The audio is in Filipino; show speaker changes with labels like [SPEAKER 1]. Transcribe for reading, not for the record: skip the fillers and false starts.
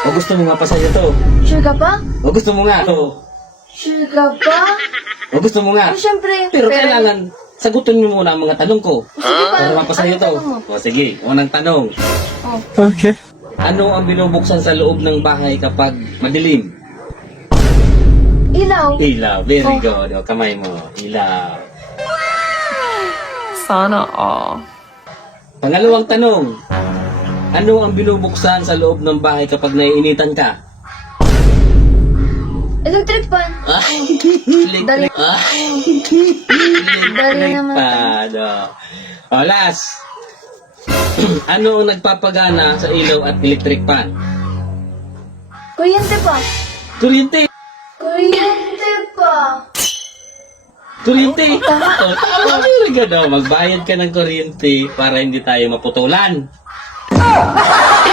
[SPEAKER 1] O gusto mo nga pa sa'yo to?
[SPEAKER 2] Sure ka pa?
[SPEAKER 1] O gusto mo nga to?
[SPEAKER 2] Sure ka pa?
[SPEAKER 1] O gusto mo nga?
[SPEAKER 2] Oh, syempre.
[SPEAKER 1] Pero kailangan, sagutin mo muna ang mga tanong ko.
[SPEAKER 2] Sige pa.
[SPEAKER 1] Para mapasa'yo to.
[SPEAKER 2] Ano tanong mo?
[SPEAKER 1] O sige, unang tanong.
[SPEAKER 2] Oh.
[SPEAKER 3] Okay.
[SPEAKER 1] Ano ang binubuksan sa loob ng bahay kapag madilim?
[SPEAKER 2] Ilaw.
[SPEAKER 1] Ilaw. Very
[SPEAKER 2] Oh.
[SPEAKER 1] good. O, kamay mo. Ilaw.
[SPEAKER 3] Sana all.
[SPEAKER 1] Pangalawang tanong. Ano ang binubuksan sa loob ng bahay kapag naiinitan ka?
[SPEAKER 2] Electric fan.
[SPEAKER 1] Ay,
[SPEAKER 2] Dali.
[SPEAKER 1] electric. Ay,
[SPEAKER 2] Dali
[SPEAKER 1] electric
[SPEAKER 2] naman.
[SPEAKER 1] fan. O, last. Ano ang nagpapagana sa ilaw at electric fan?
[SPEAKER 2] Kuryente pa.
[SPEAKER 1] Kuryente.
[SPEAKER 2] Kuryente pa.
[SPEAKER 1] Kuryente. O, tama. Very good. O, magbayad ka ng kuryente para hindi tayo maputulan.